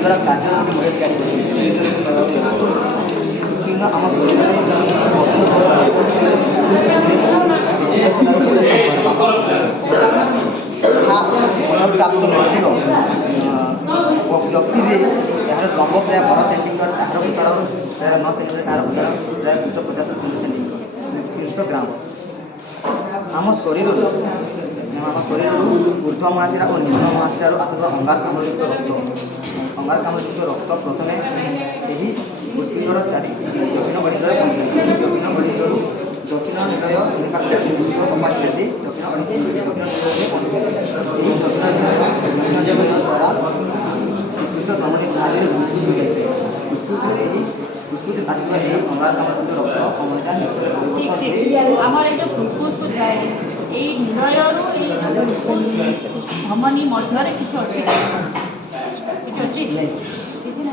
ଦ୍ୱାରା କାର୍ଯ୍ୟ ମୂଲ୍ୟ ତିଆରି କିମ୍ବା ଆମ ପ୍ରାପ୍ତ ବ୍ୟକ୍ତିର ବ୍ୟକ୍ତିରେ ଏହାର ଲମ୍ବ ପ୍ରାୟ 12 ସେଣ୍ଟିମିଟର, ଏହାର ଉଚ୍ଚର ପ୍ରାୟ 9 ସେଣ୍ଟିମିଟର, ଏହାର ଓଜନ ପ୍ରାୟ 250 ସେଣ୍ଟିମିଟର 300 ଗ୍ରାମ। ଆମ ଶରୀରରୁ ଊର୍ଦ୍ଧ୍ୱ ମହାଶିରା ଓ ନିମ୍ନ ମହାଶିରାରୁ ଆସୁଥିବା ଅଙ୍ଗାରକାମ୍ଳଯୁକ୍ତ ରକ୍ତ ପ୍ରଥମେ ଏହି ଉଦ୍ଭିଦର 4 ଜଟିଳ ଗଣିତରେ ପହଞ୍ଚିଥାଏ। ସେହି ଜଟିଳ ଗଣିତରୁ ଦକ୍ଷିଣ ନିଳୟ କପାଟି ଆଦି ଦକ୍ଷିଣ ନିଳୟରେ ପହଞ୍ଚିଥାଏ। ଏହି ଦକ୍ଷିଣ ନିଳୟ ଦ୍ୱାରା ଫୁସ୍ଫୁସ ଧମନୀ ସାହାଯ୍ୟରେ ଫୁସ୍ଫୁସ ଯାଇଥାଏ। ଫୁସ୍ଫୁସ ଆସିଥିବା ଏହି ଅଙ୍ଗାରକାମ୍ଳଯୁକ୍ତ ରକ୍ତ ଅମ୍ଳଜାନ আমার এই যে ফুসফুস যায় এই নিলয়ରୁ এই ধমনী ମଧ୍ୟରେ କିଛି ଅଛି? କିଛି ଅଛି?